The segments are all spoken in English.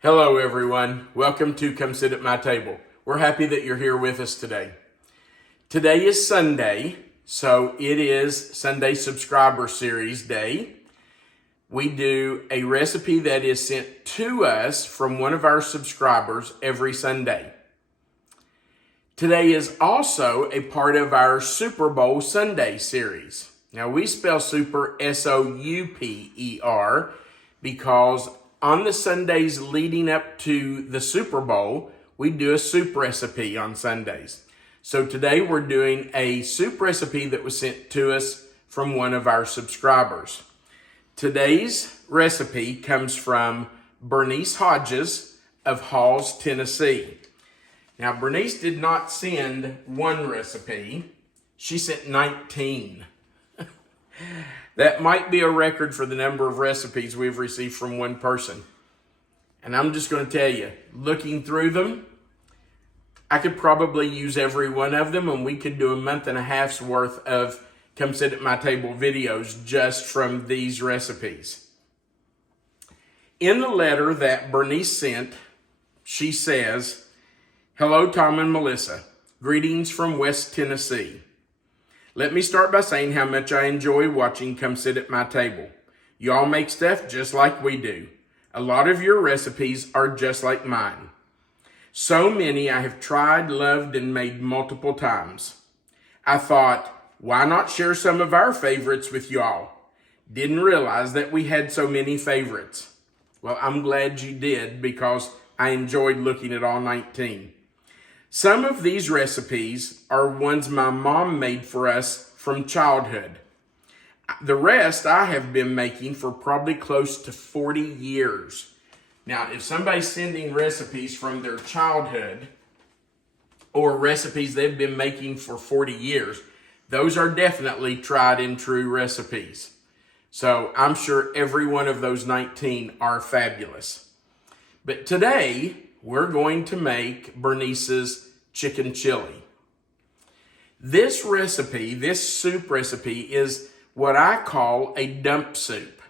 Hello everyone, welcome to Come Sit at My Table. We're happy that you're here with us today. Today is Sunday, so it is Sunday Subscriber Series Day. We do a recipe that is sent to us from one of our subscribers every Sunday. Today is also a part of our Super Bowl Sunday series. Now we spell super S-O-U-P-E-R because on the Sundays leading up to the Super Bowl, we do a soup recipe on Sundays. So today we're doing a soup recipe that was sent to us from one of our subscribers. Today's recipe comes from Bernice Hodges of Halls, Tennessee. Now, Bernice did not send one recipe. She sent 19. That might be a record for the number of recipes we've received from one person. And I'm just going to tell you, looking through them, I could probably use every one of them, and we could do a month and a half's worth of Come Sit at My Table videos just from these recipes. In the letter that Bernice sent, she says, "Hello, Tom and Melissa. Greetings from West Tennessee. Let me start by saying how much I enjoy watching Come Sit at My Table. Y'all make stuff just like we do. A lot of your recipes are just like mine. So many I have tried, loved, and made multiple times. I thought, why not share some of our favorites with y'all? Didn't realize that we had so many favorites. Well, I'm glad you did because I enjoyed looking at all 19. Some of these recipes are ones my mom made for us from childhood. The rest I have been making for probably close to 40 years. Now, if somebody's sending recipes from their childhood or recipes they've been making for 40 years, those are definitely tried and true recipes. So I'm sure every one of those 19 are fabulous. But today, we're going to make Bernice's chicken chili. This recipe, this soup recipe, is what I call a dump soup.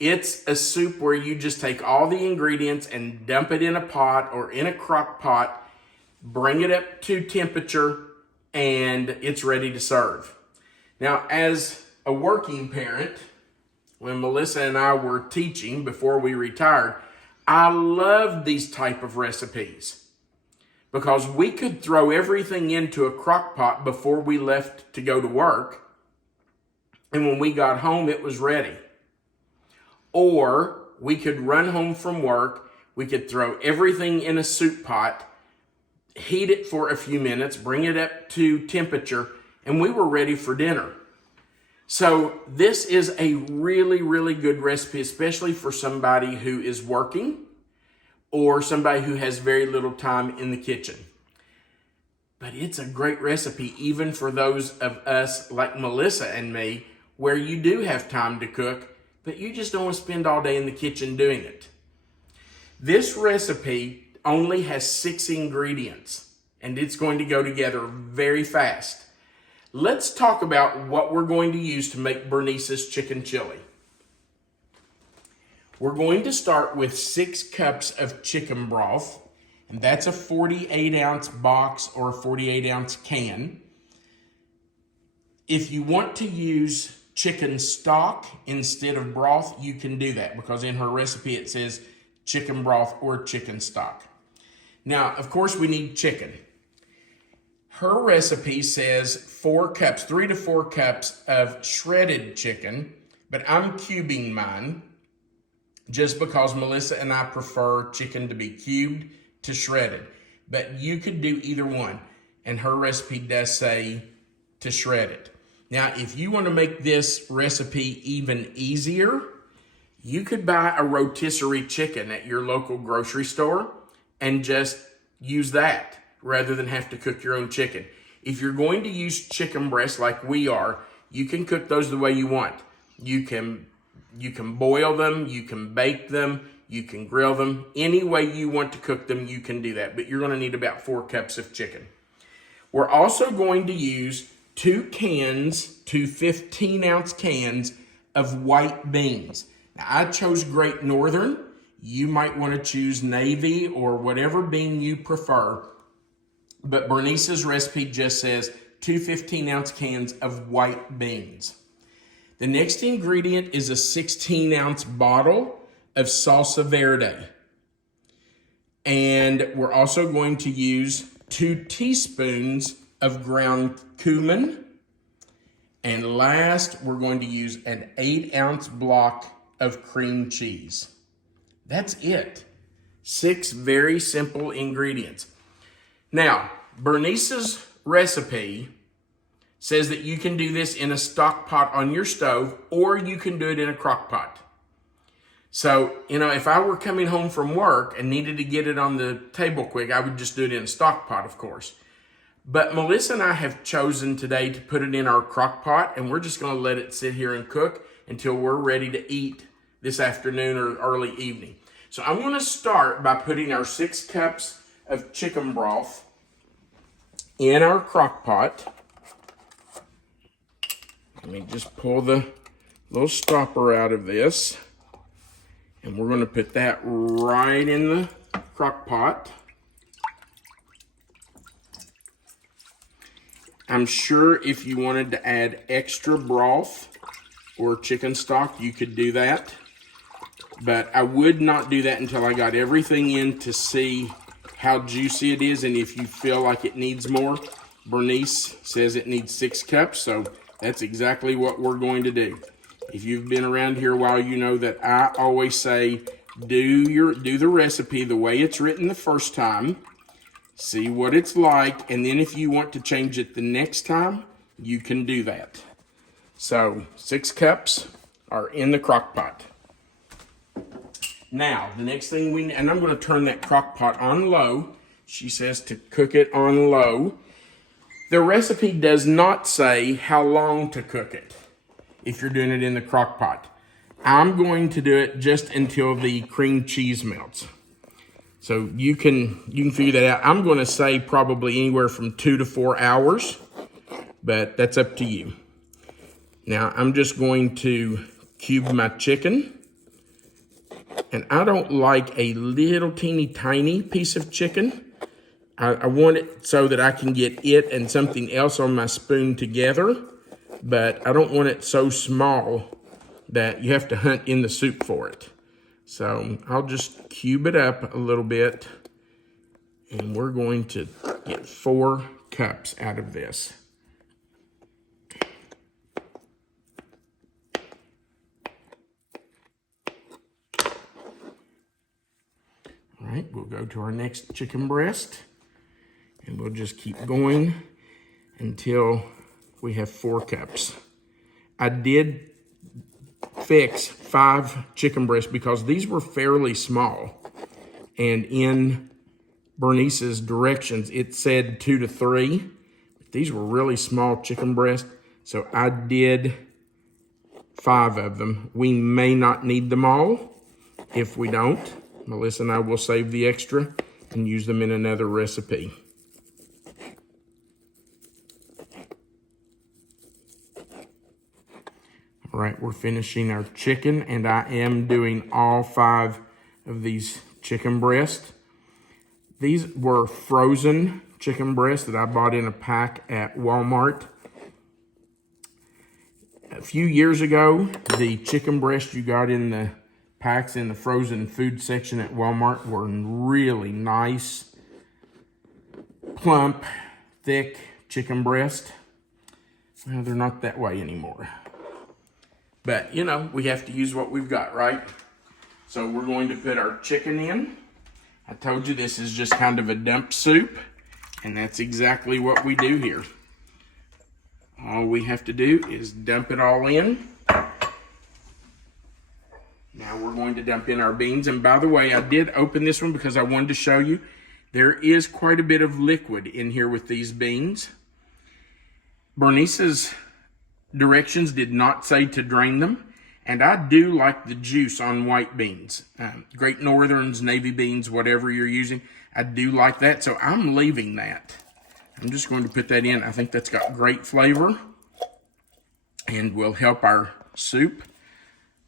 It's a soup where you just take all the ingredients and dump it in a pot or in a crock pot, bring it up to temperature, and it's ready to serve. Now, as a working parent, when Melissa and I were teaching before we retired, I loved these type of recipes because we could throw everything into a crock pot before we left to go to work. And when we got home, it was ready. Or we could run home from work. We could throw everything in a soup pot, heat it for a few minutes, bring it up to temperature, and we were ready for dinner. So this is a really, really good recipe, especially for somebody who is working or somebody who has very little time in the kitchen. But it's a great recipe even for those of us like Melissa and me, where you do have time to cook, but you just don't want to spend all day in the kitchen doing it. This recipe only has 6 ingredients, and it's going to go together very fast. Let's talk about what we're going to use to make Bernice's chicken chili. We're going to start with 6 cups of chicken broth, and that's a 48-ounce box or a 48-ounce can. If you want to use chicken stock instead of broth, you can do that because in her recipe it says chicken broth or chicken stock. Now, of course, we need chicken. Her recipe says 3 to 4 cups of shredded chicken, but I'm cubing mine just because Melissa and I prefer chicken to be cubed to shredded. But you could do either one, and her recipe does say to shred it. Now, if you want to make this recipe even easier, you could buy a rotisserie chicken at your local grocery store and just use that rather than have to cook your own chicken. If you're going to use chicken breasts like we are, you can cook those the way you want. You can boil them, you can bake them, you can grill them. Any way you want to cook them, you can do that. But you're going to need about 4 cups of chicken. We're also going to use 2 15-ounce cans of white beans. Now, I chose Great Northern. You might want to choose navy or whatever bean you prefer. But Bernice's recipe just says 2 15-ounce cans of white beans. The next ingredient is a 16-ounce bottle of Salsa Verde. And we're also going to use 2 teaspoons of ground cumin. And last, we're going to use an 8-ounce block of cream cheese. That's it. 6 very simple ingredients. Now, Bernice's recipe says that you can do this in a stock pot on your stove, or you can do it in a crock pot. So, if I were coming home from work and needed to get it on the table quick, I would just do it in a stock pot, of course. But Melissa and I have chosen today to put it in our crock pot, and we're just going to let it sit here and cook until we're ready to eat this afternoon or early evening. So I'm going to start by putting our 6 cups of chicken broth in our crock pot. Let me just pull the little stopper out of this. And we're going to put that right in the crock pot. I'm sure if you wanted to add extra broth or chicken stock, you could do that. But I would not do that until I got everything in to see how juicy it is and if you feel like it needs more. Bernice says it needs 6 cups, so that's exactly what we're going to do. If you've been around here a while, you know that I always say, do the recipe the way it's written the first time. See what it's like, and then if you want to change it the next time, you can do that. So 6 cups are in the crock pot. Now, the next thing and I'm going to turn that crock pot on low. She says to cook it on low. The recipe does not say how long to cook it if you're doing it in the crock pot. I'm going to do it just until the cream cheese melts. So you can figure that out. I'm going to say probably anywhere from 2 to 4 hours, but that's up to you. Now I'm just going to cube my chicken. And I don't like a little teeny tiny piece of chicken. I want it so that I can get it and something else on my spoon together, but I don't want it so small that you have to hunt in the soup for it. So I'll just cube it up a little bit, and we're going to get 4 cups out of this. All right, we'll go to our next chicken breast, and we'll just keep going until we have 4 cups. I did fix 5 chicken breasts because these were fairly small. And in Bernice's directions, it said 2 to 3. These were really small chicken breasts, so I did 5 of them. We may not need them all. If we don't, Melissa and I will save the extra and use them in another recipe. All right, we're finishing our chicken, and I am doing all 5 of these chicken breasts. These were frozen chicken breasts that I bought in a pack at Walmart. A few years ago, the chicken breasts you got in the packs in the frozen food section at Walmart were really nice, plump, thick chicken breast. Well, they're not that way anymore. But, we have to use what we've got, right? So we're going to put our chicken in. I told you this is just kind of a dump soup, and that's exactly what we do here. All we have to do is dump it all in. Now we're going to dump in our beans. And by the way, I did open this one because I wanted to show you there is quite a bit of liquid in here with these beans. Bernice's directions did not say to drain them, and I do like the juice on white beans. Great Northerns, navy beans, whatever you're using, I do like that, so I'm leaving that. I'm just going to put that in. I think that's got great flavor and will help our soup.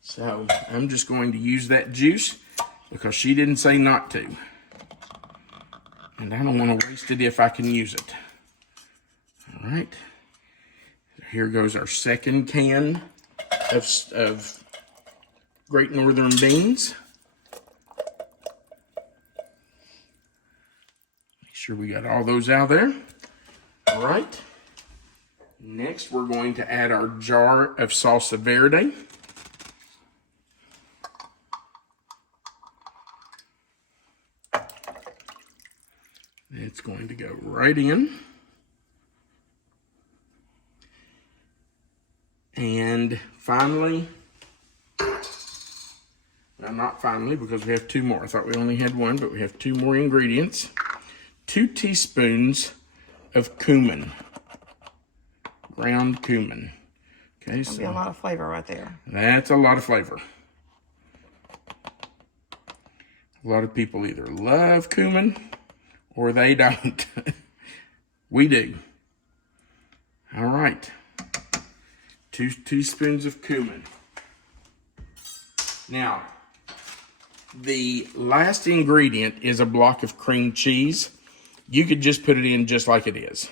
So I'm just going to use that juice. because she didn't say not to. And I don't want to waste it if I can use it. All right. Here goes our second can of Great Northern beans. Make sure we got all those out there. All right. Next, we're going to add our jar of Salsa Verde. It's going to go right in. And finally, well, not finally, because we have two more. I thought we only had one, but we have two more ingredients. 2 teaspoons of cumin, ground cumin. Okay, so that'll be a lot of flavor right there. That's a lot of flavor. A lot of people either love cumin or they don't. We do. All right. 2 teaspoons of cumin. Now, the last ingredient is a block of cream cheese. You could just put it in just like it is.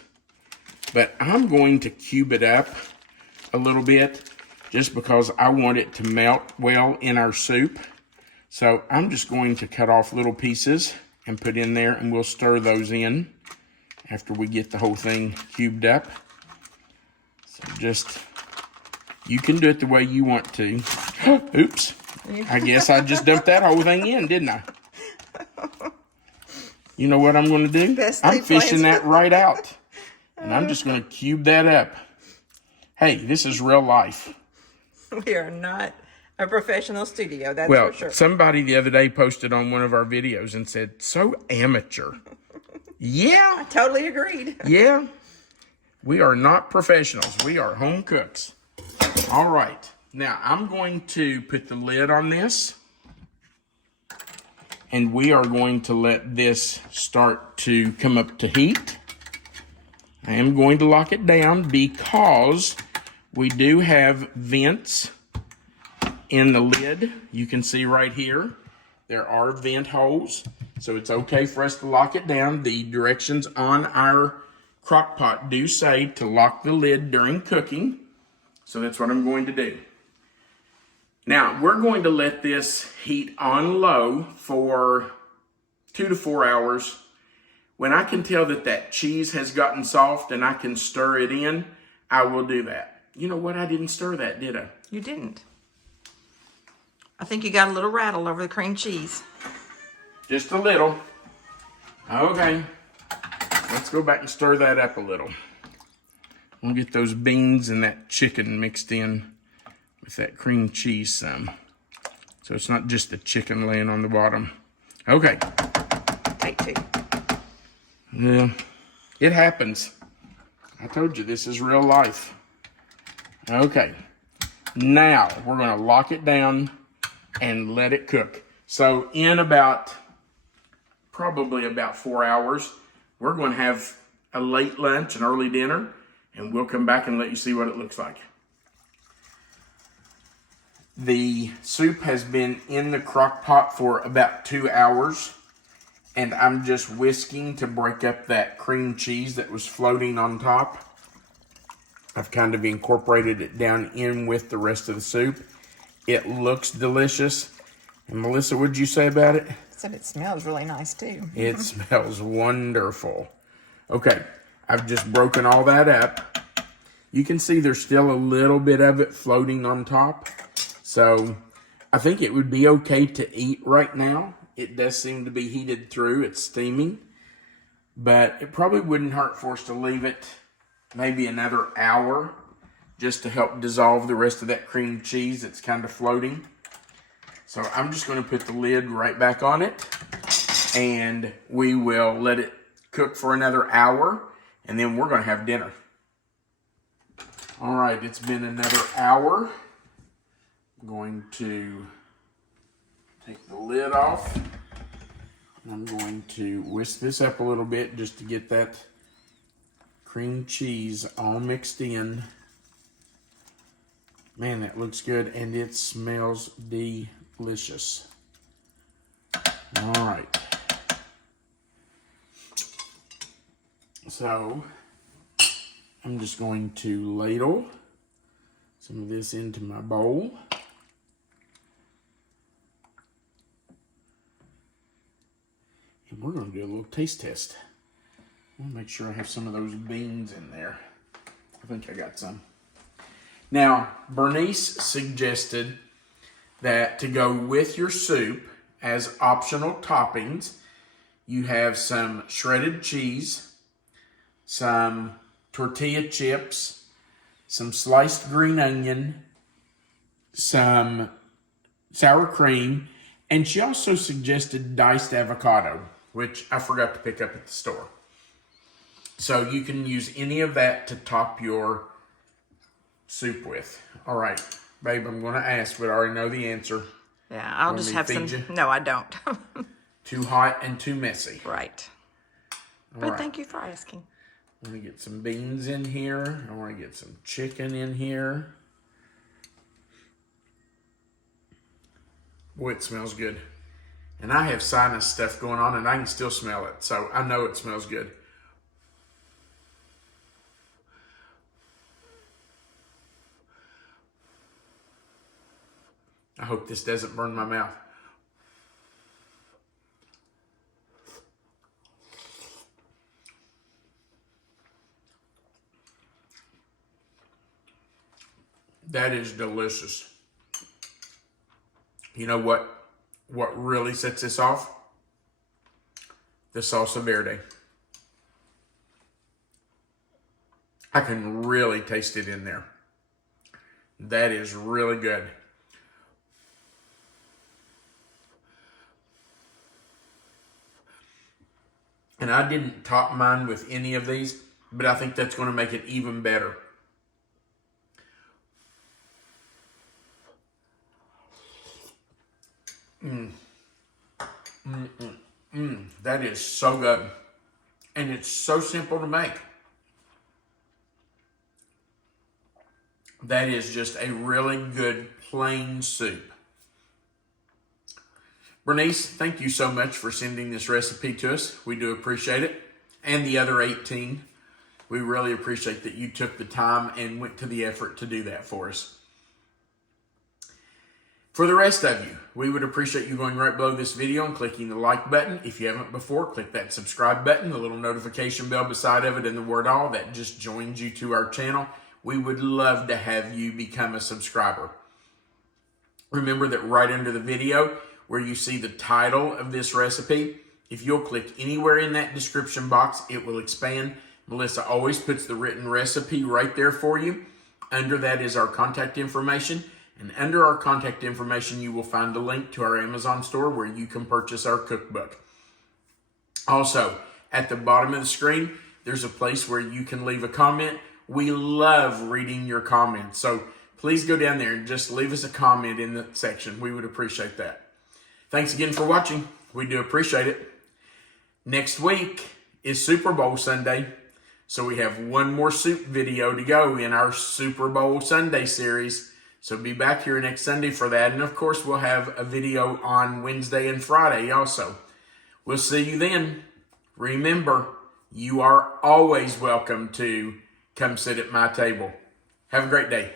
But I'm going to cube it up a little bit just because I want it to melt well in our soup. So I'm just going to cut off little pieces and put in there, and we'll stir those in after we get the whole thing cubed up. So just, you can do it the way you want to. Oops. I guess I just dumped that whole thing in, didn't I? You know what I'm going to do? I'm fishing that right out. And I'm just going to cube that up. Hey, this is real life. We are not a professional studio, that's Well, for sure. somebody the other day posted on one of our videos and said, so amateur. Yeah. I totally agreed. Yeah. We are not professionals. We are home cooks. All right. Now, I'm going to put the lid on this. And we are going to let this start to come up to heat. I am going to lock it down because we do have vents in the lid. You can see right here, there are vent holes. So it's okay for us to lock it down. The directions on our crock pot do say to lock the lid during cooking. So that's what I'm going to do. Now, we're going to let this heat on low for 2 to 4 hours. When I can tell that that cheese has gotten soft and I can stir it in, I will do that. You know what? I didn't stir that, did I? You didn't. I think you got a little rattle over the cream cheese. Just a little. Okay. Let's go back and stir that up a little. We'll get those beans and that chicken mixed in with that cream cheese some. So it's not just the chicken laying on the bottom. Okay. Take 2. Yeah, it happens. I told you, this is real life. Okay. Now, we're going to lock it down and let it cook. So in probably about 4 hours, we're going to have a late lunch, an early dinner, and we'll come back and let you see what it looks like. The soup has been in the crock pot for about 2 hours, and I'm just whisking to break up that cream cheese that was floating on top. I've kind of incorporated it down in with the rest of the soup. It looks delicious. And Melissa, what'd you say about it? I said it smells really nice too. It smells wonderful. Okay, I've just broken all that up. You can see there's still a little bit of it floating on top. So I think it would be okay to eat right now. It does seem to be heated through. It's steaming. But it probably wouldn't hurt for us to leave it maybe another hour just to help dissolve the rest of that cream cheese that's kind of floating. So I'm just going to put the lid right back on it, and we will let it cook for another hour, and then we're going to have dinner. All right, it's been another hour. I'm going to take the lid off. I'm going to whisk this up a little bit just to get that cream cheese all mixed in. Man, that looks good, and it smells delicious. All right. So I'm just going to ladle some of this into my bowl. And we're going to do a little taste test. I want to make sure I have some of those beans in there. I think I got some. Now, Bernice suggested that to go with your soup as optional toppings, you have some shredded cheese, some tortilla chips, some sliced green onion, some sour cream, and she also suggested diced avocado, which I forgot to pick up at the store. So you can use any of that to top your soup with. All right, babe, I'm going to ask, but I already know the answer. Yeah, I'll just have some. No, I don't. Too hot and too messy. Right. All But right. thank you for asking. I'm going to get some beans in here. I want to get some chicken in here. Boy, it smells good. And I have sinus stuff going on, and I can still smell it. So I know it smells good. I hope this doesn't burn my mouth. That is delicious. You know what really sets this off? The Salsa Verde. I can really taste it in there. That is really good. And I didn't top mine with any of these, but I think that's going to make it even better. That is so good. And it's so simple to make. That is just a really good plain soup. Bernice, thank you so much for sending this recipe to us. We do appreciate it. And the other 18. We really appreciate that you took the time and went to the effort to do that for us. For the rest of you, we would appreciate you going right below this video and clicking the like button. If you haven't before, click that subscribe button, the little notification bell beside of it, and the word all. That just joins you to our channel. We would love to have you become a subscriber. Remember that right under the video where you see the title of this recipe, if you'll click anywhere in that description box, it will expand. Melissa always puts the written recipe right there for you. Under that is our contact information. And under our contact information, you will find a link to our Amazon store where you can purchase our cookbook. Also, at the bottom of the screen, there's a place where you can leave a comment. We love reading your comments. So please go down there and just leave us a comment in the section. We would appreciate that. Thanks again for watching. We do appreciate it. Next week is Super Bowl Sunday. So we have one more soup video to go in our Super Bowl Sunday series. So be back here next Sunday for that. And of course, we'll have a video on Wednesday and Friday also. We'll see you then. Remember, you are always welcome to come sit at my table. Have a great day.